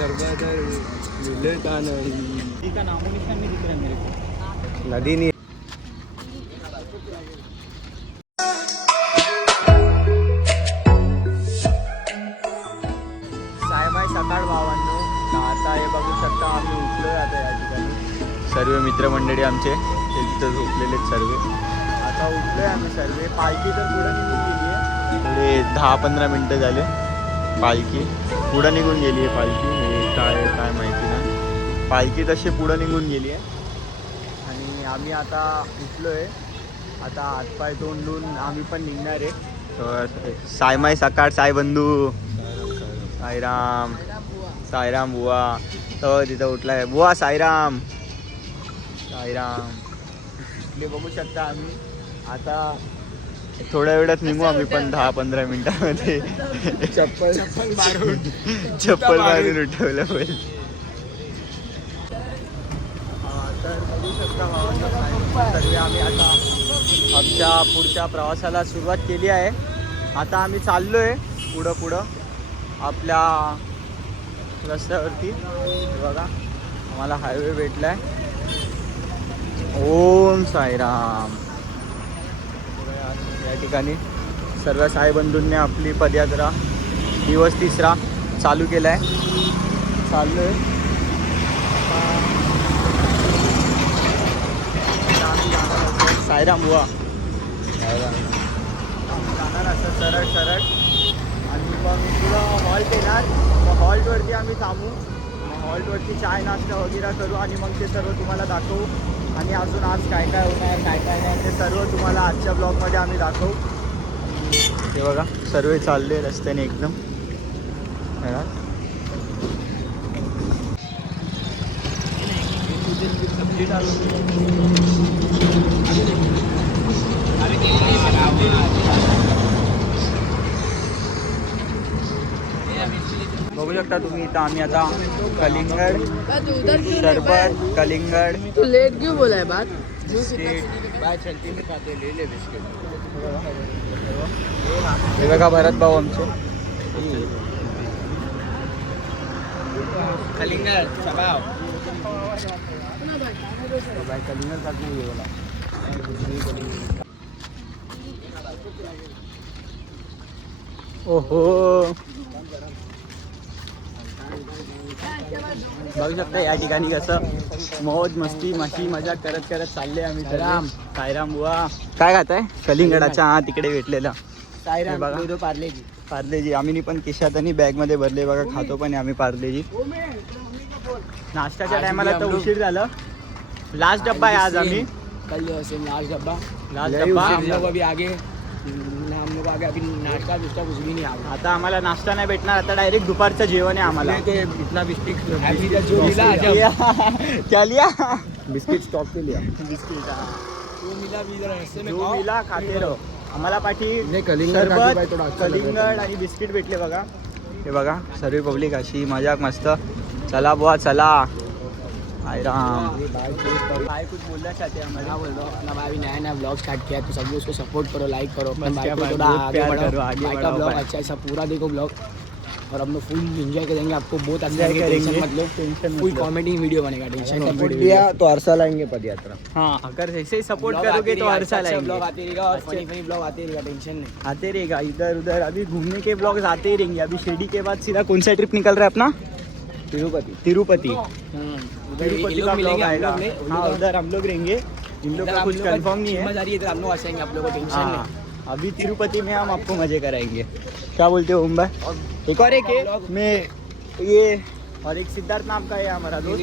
दरबादर मिलता नहीं का नामो निशान नहीं दिख रहा मेरे को नदी नहीं सायबाय सकाळ भावांनो आता हे बघू शकता आम्ही उठलोय आता या ठिकाणी सर्व मित्रमंडळी आमचे ते तिथं झोपलेले सर्व आता उठलोय आम्ही सर्व पालखी तर पुढे निघून गेली आहे पुढे 10-15 मिनटं झाले पालखी पुढं निघून गेली आहे पालखी हे काय माहिती नाही पालखी तशी पुढं निघून गेली आहे आणि आम्ही आता उठलो आहे आता हातपाय तोंडून आम्ही पण निघणार आहे तर सायमाय सकाळ साय बंधू साईराम साईराम बुवा तर तिथं उठला आहे बुवा साईराम साईराम इथले बघू शकता आम्ही आता थोड्या वेळात निघू आम्ही पण 10-15 मिनिटांमध्ये चप्पल मारून उठवलं पाहिजे तर बघू शकता सर्व आम्ही आता आमच्या पुढच्या प्रवासाला सुरुवात केली आहे आता आम्ही चाललो आहे पुढं आपल्या रस्त्यावरती बघा आम्हाला हायवे भेटला आहे ओम साईराम या ठिकाणी सर्व साईबंधूंनी आपली पदयात्रा दिवस 3रा चालू केला आहे चाललो आहे साईराम बुवा जाणार असं सरळ आणि मग पुढं हॉल्ट येणार मग हॉल्टवरती आम्ही थांबू मग हॉल्टवरती चाय नाश्ता वगैरे करू आणि मग ते सर्व तुम्हाला दाखवू आणि अजून आज काय होणार काय नाही ते सर्व तुम्हाला आजच्या ब्लॉगमध्ये आम्ही दाखवू ते बघा सर्व चालले रस्त्याने एकदम बघू शकता तुम्ही इथं आम्ही आता कलिंगड शरबत कलिंगड तू लेट क्यों बोला है बात चलती में खाते ले ले बिस्किट हे बघा भरत भाऊ आमचे कलिंगड सबाव कलिंगड खात नाही बोला ओहो बघू शकता या ठिकाणी कसं मौज मस्ती मजाक करत चालले आम्ही साईराम बुवा काय खाताय कलिंगडाच्या हा तिकडे भेटलेला साईराम बघा पार्लेजी आम्ही पण खिशात आणि बॅगमध्ये भरले बघा खातो पण आम्ही पार्लेजी नाश्त्याच्या टायमाला तर उशीर झालं लास्ट डब्बा आहे आज आम्ही कल लास्ट डब्बा हम लोग अभी आगे अभी नाश्ता बिस्टा कुछ भी नहीं आगा आता आम्हाला नाश्ता नाही भेटणार आता डायरेक्ट दुपारचं जेवण आहे आम्हाला इतना बिस्किट क्या लिया बिस्किट स्टॉक पे लिया बिस्किट जो मिला खाते रहो आम्हाला पाठी कलिंगड कलिंगड आणि बिस्किट भेटले बघा हे बघा सर्व पब्लिक अशी मजाक मस्त चला बुवा चला साईराम भाई कुछ बोलना चाहते हैं हमारे बोल रहा हूँ अपना भाई नया ब्लॉग स्टार्ट किया तो सभी उसको सपोर्ट करो लाइक करो अपने भाई को भाई थोड़ा आगे बढ़ाओ आगे भाई का ब्लॉग अच्छा ऐसा पूरा देखो ब्लॉग और हम लोग फुल एंजॉय करेंगे आपको बहुत अच्छा करेंगे मतलब टेंशन फुल कॉमेडी वीडियो बनेगा टेंशन सपोर्ट किया तो अरसा लाएंगे पदयात्रा हाँ अगर ऐसे ही सपोर्ट करोगे तो हर साल आएंगे ब्लॉग आते रहेगा और फनी ब्लॉग आते रहेगा टेंशन नहीं आते रहेगा इधर उधर अभी घूमने के ब्लॉग्स आते ही रहेंगे अभी शिरडी के बाद सीधा कौन सा ट्रिप निकल रहा है अपना तिरुपति तिरुपति का ब्लॉग आएगा हाँ उधर हम लोग रहेंगे इन लोग का कुछ कंफर्म नहीं है हम लोग आएंगे आप लोगों को टेंशन नहीं अभी तिरुपति में हम आपको मजे कराएंगे क्या बोलते हो भाई एक और एक है मैं ये और एक सिद्धार्थ नाम का है हमारा दोस्त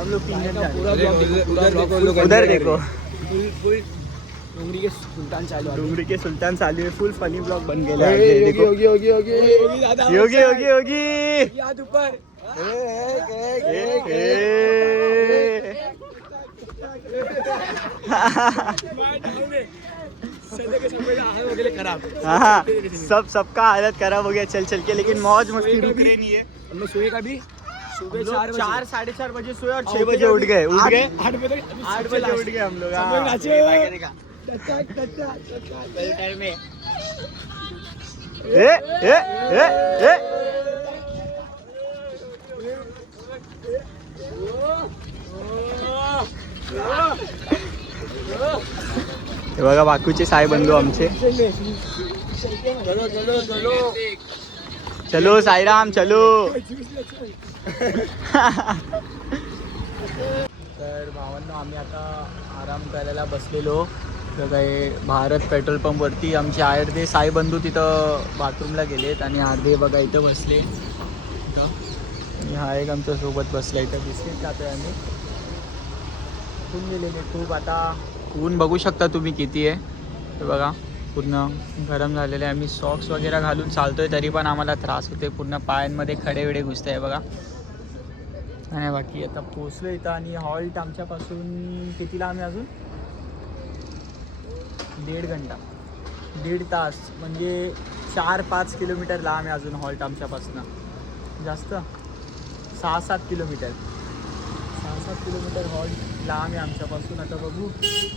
हम लोग 3 जन उधर देखो डोंगरी के सुल्तान चालू है फुल फनी ब्लॉग बन गया है योगी याद ऊपर हाँ सबका हालत खराब हो गया चल के लेकिन मौज मस्ती रुक रही नहीं है हम लोग सोए का भी सुबह 4-4:30 बजे सोए और 6 बजे उठ गए 8 बजे उठ गए हम लोग में हे बघा बाकूचे साई बंधू आमचे. चलो साईराम चलो. तर भावांनो आम्ही आता आराम करायला बसलेलो. तर काय भारत पेट्रोल पंपवरती आमचे अर्धे साई बंधू तिथं बाथरूमला गेलेत आणि अर्धे बघा इथं बसले इथं. आणि हा एक आमच्या सोबत बसला इथं. बिस्किट खातोय आम्ही. ऊन गेलेले खूप. आता ऊन बघू शकता तुम्ही किती आहे. हे बघा पूर्ण गरम झालेले आहे. आम्ही सॉक्स वगैरे घालून चालतोय तरी पण आम्हाला त्रास होते. पूर्ण पायांमध्ये खडे वेडे घुसते आहे बघा. आणि बाकी आता पोचलो इथं. आणि हॉल्ट आमच्यापासून कितीला आम्ही अजून 1.5 घंटा 1.5 तास म्हणजे 4-5 किलोमीटर लांब आहे अजून हॉल्ट आमच्यापासून. जास्त 6-7 किलोमीटर 6-7 किलोमीटर हॉल्ट लांब आहे आमच्यापासून. आता बघू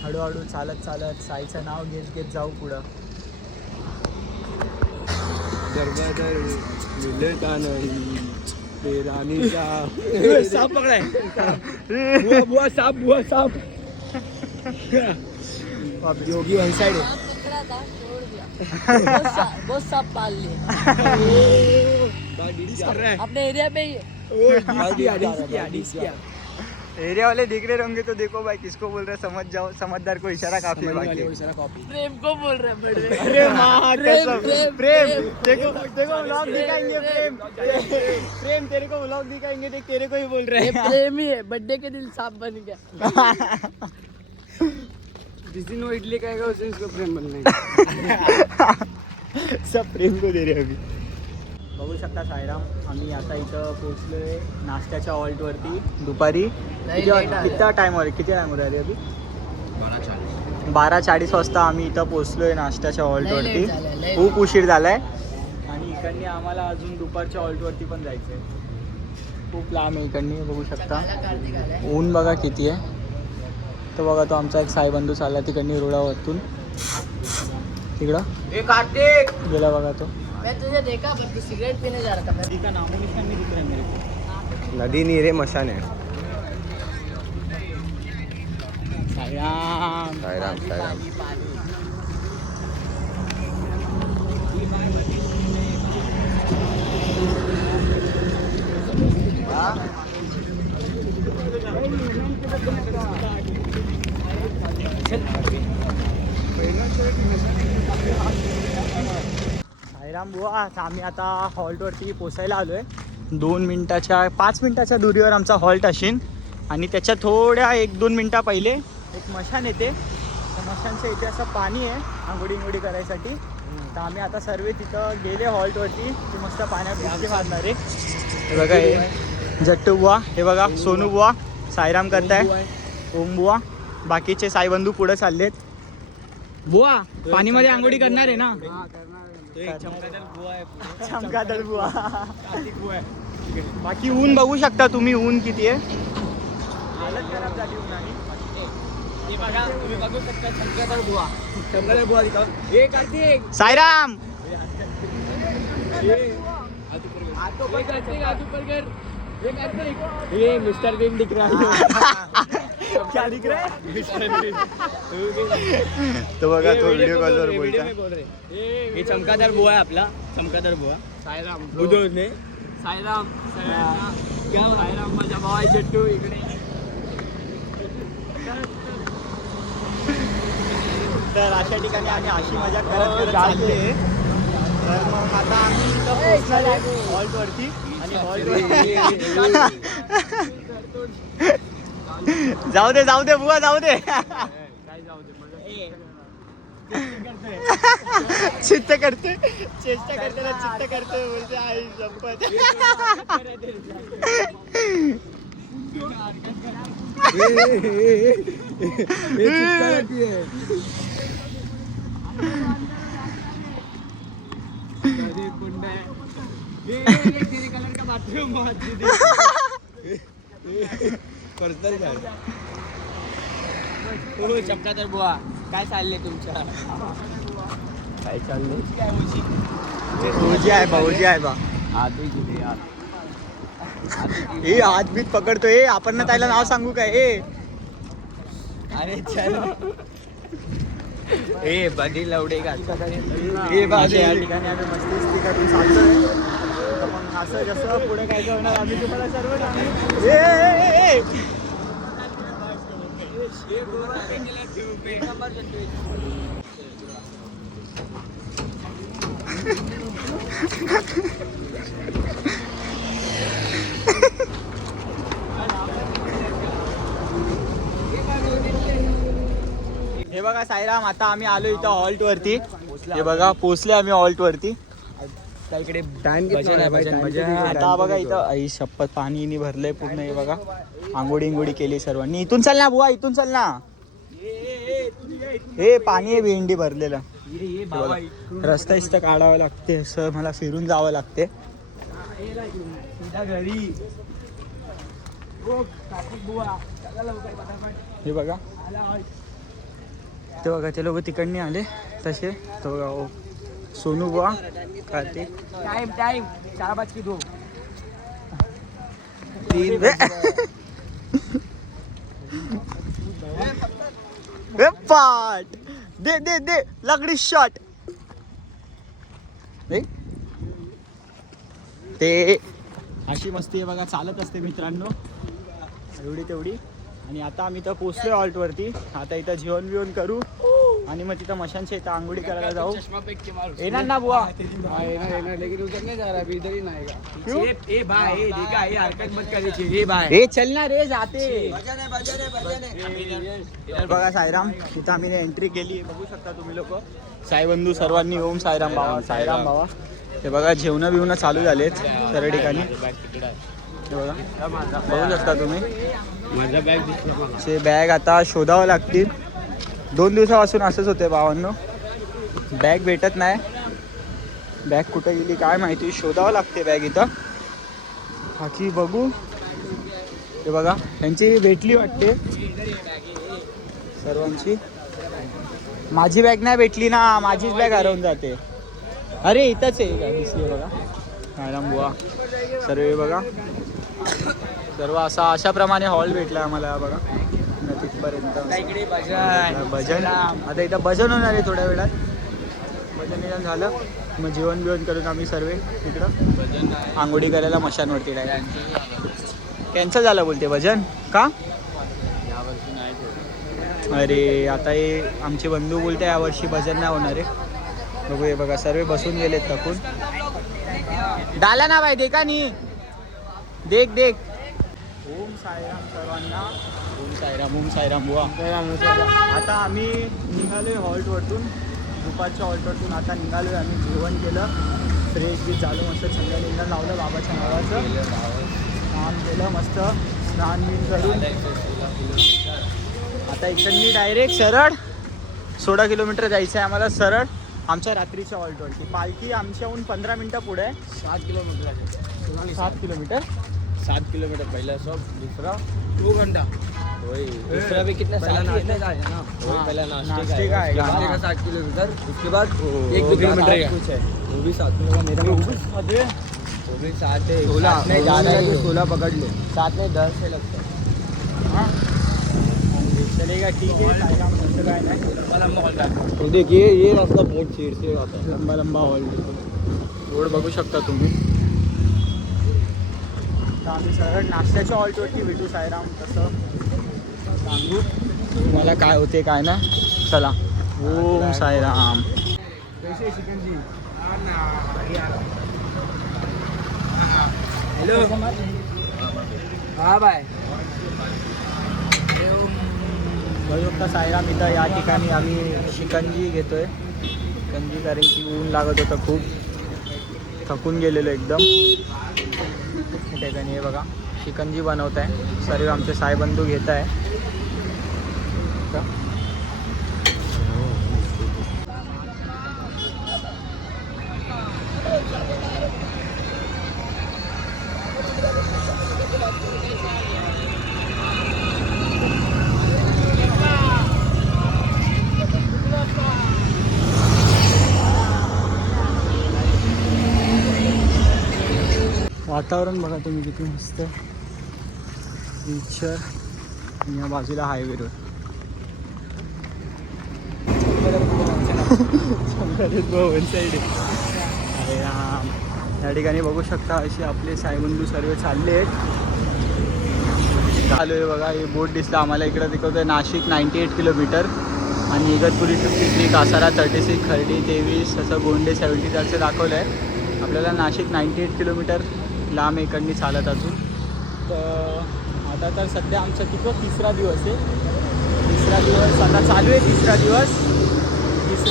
हळूहळू चालत चालत साईचं नाव घेत घेत जाऊ पुढं. साप पकडाय. बुवा साप. योगी वन साइड है. बहुत सांप पाल लिए अपने एरिया पे ही. एरिया वाले दिख रहे होंगे तो देखो भाई किसको बोल रहे समझ जाओ. समझदार को इशारा काफी है बाकी. प्रेम को बोल रहे हैं बड़े. अरे माँ कसम प्रेम. देखो व्लॉग दिखाएंगे. प्रेम तेरे को व्लॉग दिखाएंगे. देख तेरे को ही बोल रहे हैं. प्रेम ही है. बर्थडे के दिन सांप बन गया. जिस दिन वो इडली खाएगा उस दिन उसको प्रेम बनना. सब प्रेम को दे रहे अभी. बघू शकता साईराम आम्ही आता इथं पोहोचलोय नाश्त्याच्या हॉल्टवरती दुपारी. किती टाईमवर आले अभि 12:40 वाजता आम्ही इथं पोहोचलोय नाश्त्याच्या हॉल्टवरती. खूप उशीर झालाय. आणि इकडनी आम्हाला अजून दुपारच्या हॉल्टवरती पण जायचं आहे. खूप लांब आहे इकडनी. बघू शकता ऊन बघा किती आहे. तर बघा तो आमचा एक साई बंधू चालला तिकडनी रोडावरतून तिकडं गेला बघा तो. मैं तुझे देखा पर तू सिगरेट पीने जा रहा था. नदी का नामो निशान नहीं दिख रहा है मेरे को. नदी नहीं रे मशान है. साईराम साईराम बुवा आम्ही आता हॉल्टवरती पोचायला आलो आहे. 5 मिनिटाच्या दुरीवर आमचा हॉल्ट असेल. आणि त्याच्या थोड्या 1-2 मिनटा पहिले एक मशान येते. त्या मशानच्या इथे असं पाणी आहे आंघोळी करायसाठी. तर आम्ही आता सर्व तिथं गेले हॉल्टवरती. की मस्त पाण्यात डुबकी मारणार आहे. हे बघा हे जट्टू बुवा. हे बघा सोनू बुवा साईराम करताय. ओम बुवा बाकीचे साईबंधू पुढे चाललेत. बुवा पाणीमध्ये आंघोळी करणार आहे ना. चमकादळ बुवा. बाकी ऊन बघू शकता तुम्ही. ऊन किती आहे. हालत खराब झाली उन्हाने. तुम्ही बघू शकता चमकादळ बुवा दिखाओ. हे कार्तिक साईराम ये मिस्टर बीन दिख रहा है. क्या दिख रहा है. तो बघा तो व्हिडिओ कॉलवर बोलता. हे चमकादार बुवा आहे आपला. चमकादार बुवा साईराम बुधोने. साईराम साईराम माझा भाऊ आहे जट्टू इकडे. तर अशा ठिकाणी आम्ही अशी मजा करत चालले. तर मग आता आम्ही इथं पोहोचणार आहे हॉल्टवरती. आणि हॉल्टवरती जाऊ दे बुवा जाऊ दे. काय जाऊ दे चित्त करते चेष्टा करते ना. चित्त करते बोलते आई संपत. कलर का बाथरूम चमकादार बुवा काय चाललंय तुमच्या. काय चाललंय. भाऊजी आहे बा. हे हात बीत पकडतोय आपण ना त्याला नाव सांगू काय अरे चल ए बधी लवडे का हे बाजू या ठिकाणी आम्ही मस्ती करून चालतोय तर मग असं जसं पुढे काय होणार आम्ही तुम्हाला सर्व सांगू. हे बघा साईराम, आता आम्ही आलो इथं हॉल्ट वरती. हे बघा पोचले आम्ही हॉल्ट वरती. इकडे भजन आहे भजन आता बघा इथं आई शपथ पाणी भरलंय पूर्ण. हे बघा आंघोळी केली सर्वांनी. इथून चल ना बुवा, इथून चल ना. हे पाणी आहे भेंडी भरलेलं. रस्ता इथं काढावा लागते, असं मला फिरून जावं लागते. हे बघा ते बघा ते लोक तिकडने आले तसे. तो बघा ओ सोनू बुवा कार्तिक. टाइम 4:02 पाट दे दे दे लकडी शॉट. ते अशी मस्ती आहे बघा चालत असते मित्रांनो, एवढी तेवढी. आणि आता आम्ही तर पोचलोय हॉल्ट वरती. आता इथं जेवण बिवण करू आणि मग तिथं मशांच्या इथं आंघोळी करायला जाऊ. येणार ना बुवा? चल ना रे जाते. बघा साईराम, तिथं आम्ही एंट्री केली. बघू शकता तुम्ही लोक साईबंधू सर्वांनी. ओम साईराम बाबा, साईराम बाबा. हे बघा जेवण बिवणं चालू झालेत सर्व ठिकाणी. हे बघा बघू शकता तुम्ही. माझा बॅग दिसला मला. ते बॅग आता शोधावं लागतील. 2 दिवसापासून असंच होते भावांनो, बॅग भेटत नाही. बॅग कुठं गेली काय माहिती, शोधावं लागते बॅग इथं. बाकी बघू. हे बघा त्यांची भेटली वाटते सर्वांची. माझी बॅग नाही भेटली ना, माझीच बॅग हरवून जाते. अरे इथंच आहे का दिसली बघा. मॅडम बुवा सर्व बघा सर्व अशा प्रमाणे हॉल भेटला आम्हाला बघा तिथपर्यंत. भजन आता इथं भजन होणार आहे थोड्या वेळात. भजन झालं मग जेवण बिवण करून आम्ही सर्व तिकडं आंघोळी करायला मशांवरती डायरेक्ट. कॅन्सल झालं बोलते भजन का? अरे आता हे आमचे बंधू बोलते यावर्षी भजन नाही होणार आहे. बघू हे बघा सर्व बसून गेलेत थकून. डाला ना बाई देखा नी देख देख. ओम साईराम सर्वांना. ओम साईराम, ओम साईराम बुवा. आता आम्ही निघालोय हॉल्टवरतून, दुपारच्या हॉल्टवरतून आता निघालोय आम्ही. जेवण केलं, फ्रेश बी झालो, मस्त चंद्रलिंगण लावलं बाबाच्या नावाचं. काम केलं मस्त, स्नान बिन करून आता इकडनी डायरेक्ट सरळ 16 किलोमीटर जायचं आहे आम्हाला सरळ आमच्या रात्रीच्या हॉल्टवरती. पालखी आमच्याहून 15 मिनटं पुढे आहे. 7 किलोमीटर 7 किलोमीटर 7 किलोमीटर पहिला सब दूसरा 2 घंटा वही दूसरा भी कितना पहला नाश्ते का है ना पहला नाश्ते का है। नाश्ते का 7 किलोमीटर उसके बाद 1-2 किलोमीटर कुछ है वो भी 7 में मेरा वो भी 7 है 16 नहीं ज़्यादा है 16 पकड़ लो 7 नहीं 10 से लगता है। चलेगा ठीक है। साईराम तसं काय नाही। तो देखिए ये रास्ता बहुत छेड़ से आता है लंबा लंबा हॉल रोड बघू शकता तुम्ही। तर आम्ही सरळ नाश्त्याच्या हॉल्टवरती भेटू साईराम तसं सांगू तुम्हाला काय होते काय ना। चला ओम साईराम। कैसे चिकन जी हेलो हाँ भाई बघू शकता साईराम इथं या ठिकाणी आम्ही शिकंजी घेतोय। शिकंजी कारण की ऊन लागत होतं खूप थकून गेलेलो एकदम। या ठिकाणी हे बघा शिकंजी बनवत आहे सर्व आमचे साईबंधू घेत आहे। वातावरण बघा तुम्ही किती मस्त. बीचवर आणि या बाजूला हायवे रोड. या ठिकाणी बघू शकता अशी आपले सायबंधू सर्व चालले आहेत. चालू आहे बघा. हे बोट दिसलं आम्हाला इकडं दिखवतोय. नाशिक 98 किलोमीटर आणि इगतपुरी 53, कासारा 36, खर्डी 23, असं गोंडे 70 दाखवलं आहे. आपल्याला नाशिक 98 किलोमीटर लांब इकडनी चालत अजून. तर आता तर सध्या आमचा तिथं तिसरा दिवस आहे. तिसरा दिवस आता चालू आहे. तिसरा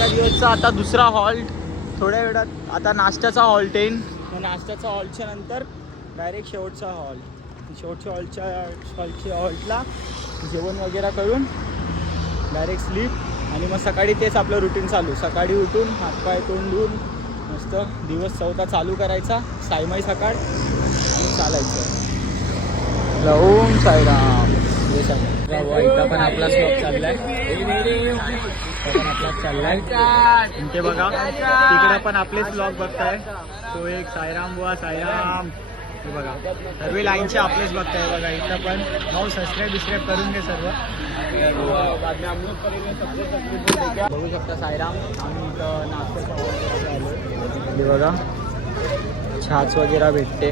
दिवसचा आता दुसरा हॉल्ट. थोड्या वेळात आता नाश्त्याचा हॉल्ट येईल. नाश्त्याचा हॉल्टच्या नंतर डायरेक्ट शेवटचा हॉल्ट. शेवटच्या हॉल्टला जेवण वगैरे करून डायरेक्ट स्लीप आणि मग सकाळी तेच आपलं रुटीन चालू. सकाळी उठून हातपाय तोंड धुवून मस्त दिवस चौथा चालू करायचा. सायमाई सकाळ आणि चालायचं. ओम साईराम. इथं पण आपला स्टॉप चाललाय. ते बघा तिकडे पण आपलेच ब्लॉग बघताय. तो एक साईराम बुवा साईराम. हे बघा सर्व लाईनचे आपलेच बघताय. बघा इथं पण भाऊ सबस्क्राईब करून घे सर्व. बघू शकता साईराम. आम्ही इथं नाश्त्याचा आलो. बघा छाछ वगैरे भेटते.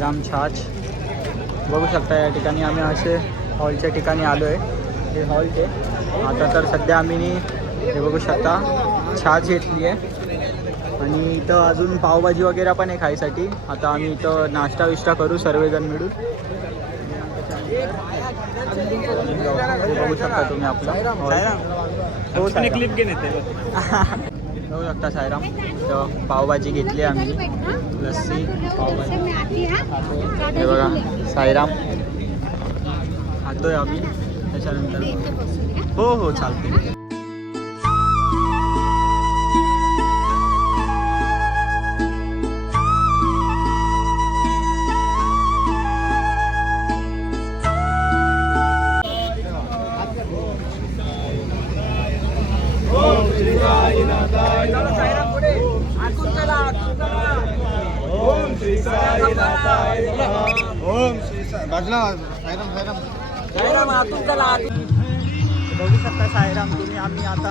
राम छाछ बघू शकता. या ठिकाणी आम्ही असे हॉलच्या ठिकाणी आलो आहे. हे हॉल्ट आहे. आता तर सध्या आम्ही हे बघू शकता छाछ घेतली आहे आणि इथं अजून पावभाजी वगैरे पण आहे खायसाठी. आता आम्ही इथं नाश्ता विष्टा करू सर्वजण मिळून. बघू शकता तुम्ही आपला क्लिप घेऊन येते. बघू शकता साईराम. तर पावभाजी घेतली आम्ही. लस्सी पावभाजी हे बघा साईराम खातोय आम्ही. त्याच्यानंतर हो चालते. बघू शकता साईराम तुम्ही. आम्ही आता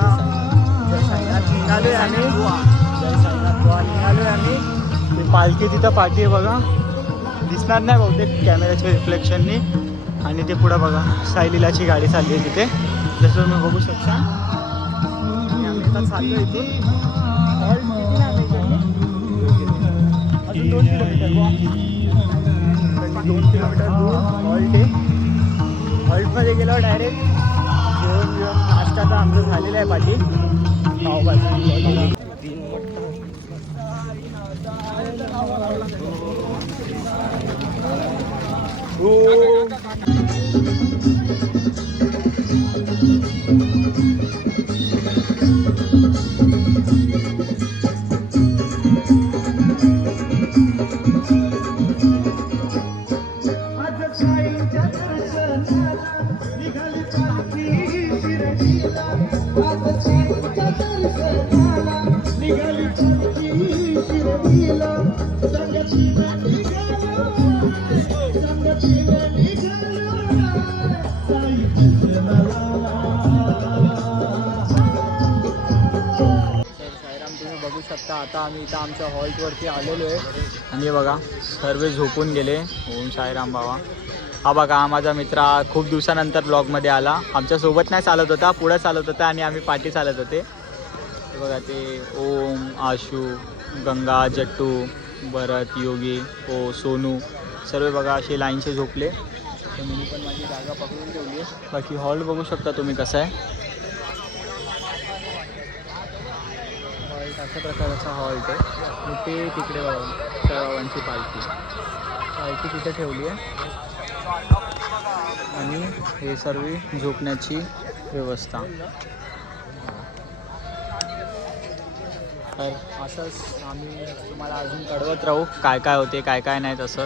निघालोय आम्ही. ते पालखी तिथं पाठी आहे बघा. दिसणार नाही बहुतेक कॅमेऱ्याच्या रिफ्लेक्शननी. आणि ते पुढं बघा सायलीलाची गाडी चालली आहे तिथे जसं तुम्ही बघू शकता. आणि आम्ही आता चाललो इथून. हॉल्ट किती नाही अजून 2 किलोमीटर 2 किलोमीटर दूर हॉल्ट आहे. हॉल्टमध्ये गेल्यावर डायरेक्ट जेवण नाश्ता तर आमचं झालेलं आहे पाठी. पावभाजी बघू शकता. आता आम्ही इथं आमच्या हॉल्टवरती आलेलो आहे आणि बघा सर्व झोपून गेले. ओम साईराम बाबा. हा बघा हा माझा मित्र खूप दिवसानंतर ब्लॉगमध्ये आला. आमच्यासोबत नाही चालत होता, पुढं चालत होता आणि आम्ही पाठी चालत होते. हे बघा ते ओम, आशू, गंगा, जट्टू, भरत, योगी, ओ सोनू सर्व बघा असे लाईनचे झोपले. तर मी पण माझी जागा पकडून ठेवली आहे. बाकी हॉल बघू शकता तुम्ही कसा आहे. अशा प्रकारचा हॉल्ट आहे. ते तिकडे सर्वांची पालखी तिथे ठेवली आहे आणि हे सर्व झोपण्याची व्यवस्था. तर असंच आम्ही तुम्हाला अजून कळवत राहू काय काय होते काय काय नाही तसं.